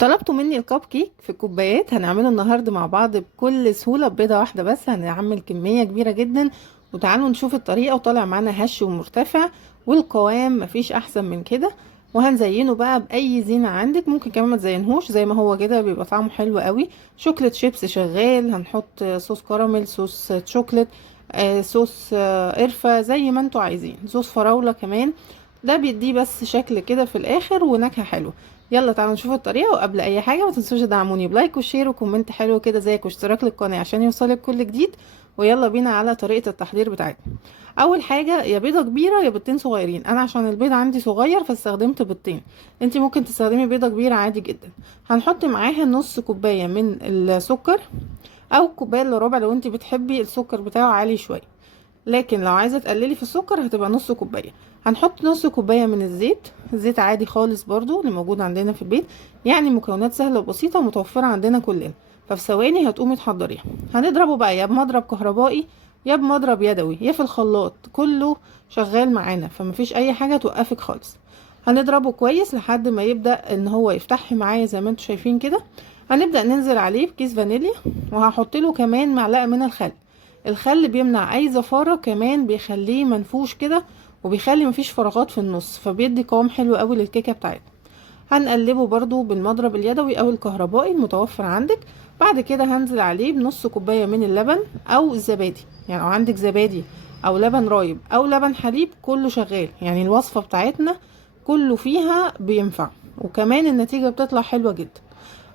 طلبتوا مني الكب كيك في كوبايات، هنعمله النهارده مع بعض بكل سهوله ببيضه واحده بس. هنعمل كميه كبيره جدا، وتعالوا نشوف الطريقه. وطالع معانا هش ومرتفع، والقوام مفيش احسن من كده. وهنزينه بقى باي زينه عندك، ممكن كمان ما تزينهوش زي ما هو كده، بيبقى طعمه حلو قوي. شوكليت شيبس شغال، هنحط صوص كراميل، صوص شوكليت، صوص قرفه، زي ما انتوا عايزين، صوص فراوله كمان. ده بيديه بس شكل كده في الاخر ونكهه حلوه. يلا تعالوا نشوف الطريقه. وقبل اي حاجه ما تنسوش تدعموني بلايك وشير وكومنت حلو كده زيك، واشتراك للقناه عشان يوصلك كل جديد. ويلا بينا على طريقه التحضير بتاعتنا. اول حاجه، يا بيضه كبيره يا بيضتين صغيرين. انا عشان البيض عندي صغير فاستخدمت بيضتين، انتي ممكن تستخدمي بيضه كبيره عادي جدا. هنحط معاها نص كوبايه من السكر، او كوبايه الا ربع لو انتي بتحبي السكر بتاعه عالي شويه. لكن لو عايزه تقللي في السكر هتبقى نص كوبايه. هنحط نص كوبايه من الزيت، زيت عادي خالص برضو اللي موجود عندنا في البيت. يعني مكونات سهله وبسيطه ومتوفره عندنا كلنا، ففي ثواني هتقومي تحضريها. هنضربه بقى يا بمضرب كهربائي يا بمضرب يدوي يا في الخلاط، كله شغال معانا، فمفيش اي حاجه توقفك خالص. هنضربه كويس لحد ما يبدا ان هو يفتح معايا زي ما انتم شايفين كده. هنبدا ننزل عليه بكيس فانيليا، وهحط له كمان معلقه من الخل. الخل بيمنع اي زفارة، كمان بيخليه منفوش كده، وبيخلي مفيش فراغات في النص، فبيدي قوام حلو قوي للكيكة بتاعتنا. هنقلبه برضو بالمضرب اليدوي او الكهربائي المتوفر عندك. بعد كده هنزل عليه بنص كوباية من اللبن او الزبادي. يعني لو عندك زبادي او لبن رايب او لبن حليب كله شغال، يعني الوصفة بتاعتنا كله فيها بينفع، وكمان النتيجة بتطلع حلوة جدا.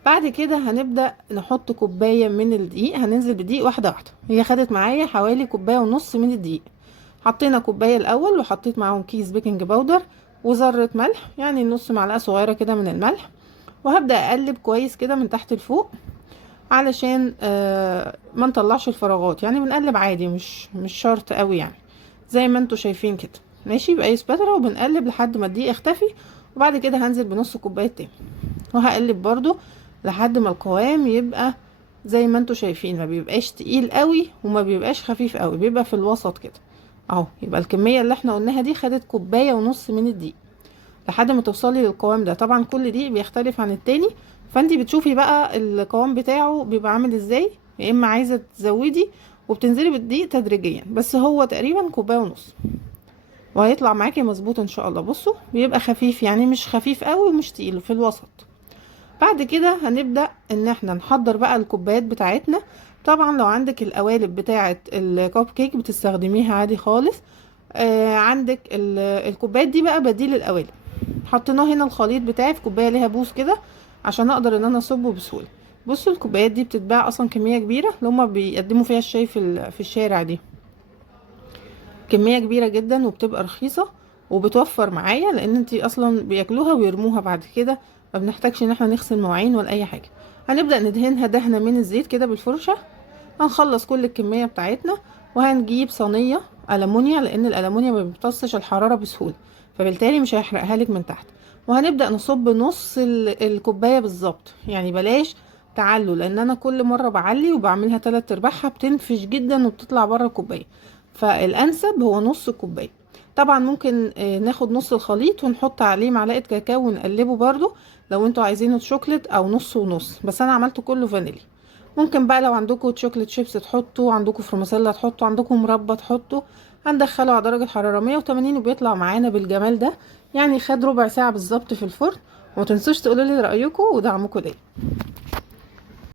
بعد كده هنبدأ نحط كوباية من الدقيق، هننزل بدقيق واحدة واحدة. هي خدت معايا حوالي كوباية ونص من الدقيق. حطينا كوباية الأول، وحطيت معاهم كيس بيكنج باودر وذرة ملح، يعني نص معلقة صغيرة كده من الملح. وهبدأ أقلب كويس كده من تحت لفوق، علشان ما نطلعش الفراغات. يعني بنقلب عادي، مش شرط قوي يعني، زي ما انتوا شايفين كده. ماشي بأي سباترة، وبنقلب لحد ما الدقيق يختفي. وبعد كده هنزل بنص كوباية تاني، وهقلب برضو لحد ما القوام يبقى زي ما انتوا شايفين، ما بيبقاش تقيل قوي وما بيبقاش خفيف قوي، بيبقى في الوسط كده اهو. يبقى الكمية اللي احنا قلناها دي خدت كوباية ونص من الدقيق لحد ما توصلي للقوام ده. طبعا كل دقيق بيختلف عن التاني، فانتي بتشوفي بقى القوام بتاعه بيبقى عامل ازاي، يا اما عايزة تزودي وبتنزلي بالدقيق تدريجيا. بس هو تقريبا كوباية ونص، وهيطلع معاكي مظبوط ان شاء الله. بصوا بيبقى خفيف، يعني مش خفيف قوي ومش تقيل، في الوسط. بعد كده هنبدأ ان احنا نحضر بقى الكوبايات بتاعتنا. طبعا لو عندك القوالب بتاعة الكوب كيك بتستخدميها عادي خالص. عندك الكوبايات دي بقى بديل القوالب. حطيناه هنا الخليط بتاعي في كوباية ليها بوس كده عشان اقدر ان انا اصبه بسهولة. بصوا الكوبايات دي بتتباع اصلا كمية كبيرة، اللي هما بيقدموا فيها الشاي في الشارع دي. كمية كبيرة جدا وبتبقى رخيصة، وبتوفر معايا لان انتي اصلا بياكلوها ويرموها بعد كده، ما بنحتاجش ان احنا نغسل مواعين ولا اي حاجة. هنبدأ ندهنها دهنة من الزيت كده بالفرشة. هنخلص كل الكمية بتاعتنا، وهنجيب صينية ألمونيا، لان الألمونيا ما بيمتصش الحرارة بسهولة، فبالتالي مش هيحرقها لك من تحت. وهنبدأ نصب نص الكوباية بالظبط، يعني بلاش تعلوا، لان انا كل مرة بعلي وبعملها 3/4 بتنفش جدا وبتطلع بره الكوباية. فالانسب هو نص كوبايه. طبعا ممكن ناخد نص الخليط ونحط عليه معلقه كاكاو ونقلبه برضو، لو انتوا عايزينه شوكليت، او نص ونص، بس انا عملته كله فانيلي. ممكن بقى لو عندكم شوكليت شيبس تحطوا، عندكم فرماسيلا تحطوا، عندكم مربى تحطوا. هندخله على درجه حراره 180 وبيطلع معانا بالجمال ده. يعني خد ربع ساعه بالظبط في الفرن. وما تنسوش تقولوا لي رايكم ودعمكم ليا.